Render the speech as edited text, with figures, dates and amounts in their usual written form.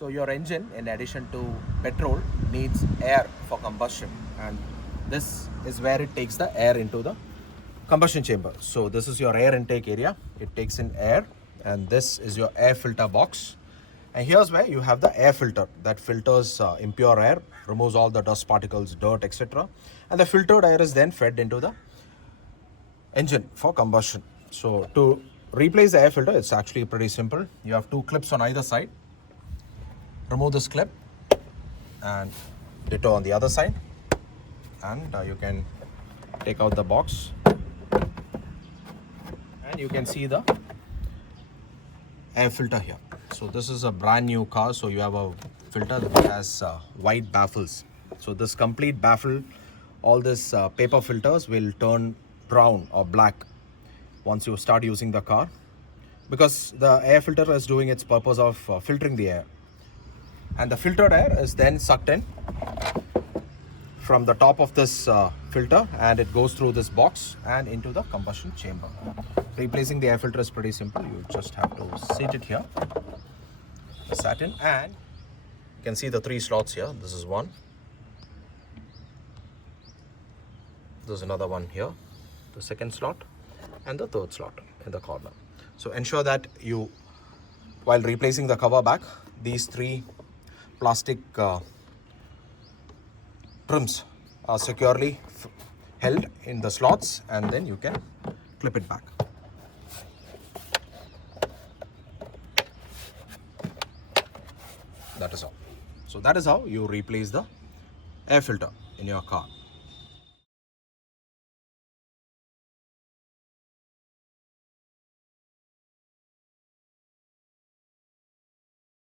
So your engine, in addition to petrol, needs air for combustion, and this is where it takes the air into the combustion chamber. So this is your air intake area. It takes in air, and this is your air filter box. And here's where you have the air filter that filters impure air, removes all the dust particles, dirt, etc. And the filtered air is then fed into the engine for combustion. So to replace the air filter, it's actually pretty simple. You have two clips on either side. Remove this clip and ditto on the other side, and you can take out the box, and you can see the air filter here. So this is a brand new car, so you have a filter that has white baffles. So this complete baffle, all this paper filters will turn brown or black once you start using the car, because the air filter is doing its purpose of filtering the air, and the filtered air is then sucked in from the top of this filter, and it goes through this box and into the combustion chamber. Replacing the air filter is pretty simple. You just have to seat it here, satin, and you can see the three slots here. This is one, there's another one here, the second slot, and the third slot in the corner. So ensure that you, while replacing the cover back, these three plastic trims are securely held in the slots, and then you can clip it back. That is all. So that is how you replace the air filter in your car.